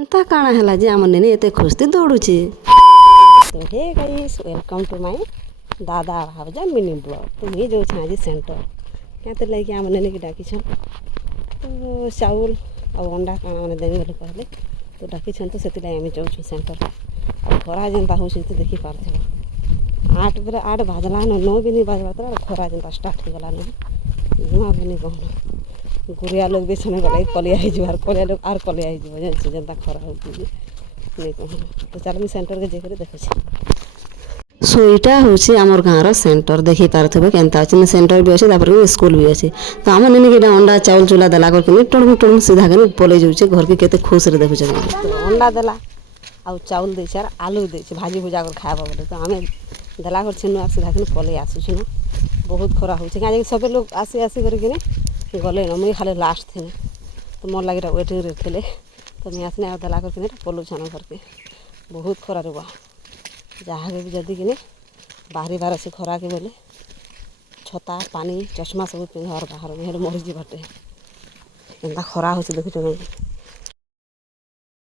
ता काଣା ହେଲା ଯେ ଆମ ନେନି ଏତେ ଖୁସି ଦୌଡ଼ୁଛି। तो hey guys welcome to my दादा भावजा मिनी ब्लॉग। तो मुझे जो आज सेंटर क्या लगे आम नेने की डाकिछन तो चाउल और अंडा काଣା मैंने देवी बोले कहले तो डाकिछन तो से आम जाऊँ सेंटर। और खरा जेनता हो देखी पार्थ 8 बाजला 9 भी नहीं बाजवा तो खरा जेनता स्टार्ट हो गला जुआ भी नहीं कहना गुरिया लोग भी छने गला कलिया आर कलिया लोग आर कलिया जेनता खरा हो नहीं कहना। तो चल मुझे सेंटर के जाकर देखुଛି। सो यहाँ हूँ आमर गाँव सेंटर देखी पारे केन्ता अच्छे सेंटर भी अच्छे स्कूल भी अच्छे। तो आम नेने कि अंडा चाउल चूला देला करके टणमु टणमु सीधा कर पलि जाऊे घर के केते खुश रे देखुचे। तो अंडा देला आउ चाउल दे आलू दे भाजी भुजा कर खाएबा बोले तो आम देला कर छेनु सीधा कर पलि आसुछु न बहुत खरा हो कहीं सब लोग आसी आसी करके गले न मुझे खाली लास्ट थे तो मोर लगे वेटिंग रे थे तो मुझे आसने देला करके पलुछान घर के बहुत खरा रुआ जहाँ भी जदि कि बाहरी बार से खरा के बोले छता पानी चश्मा सब पिंधार बाहर मरीजी बाटे एंता खरा हो देखुच।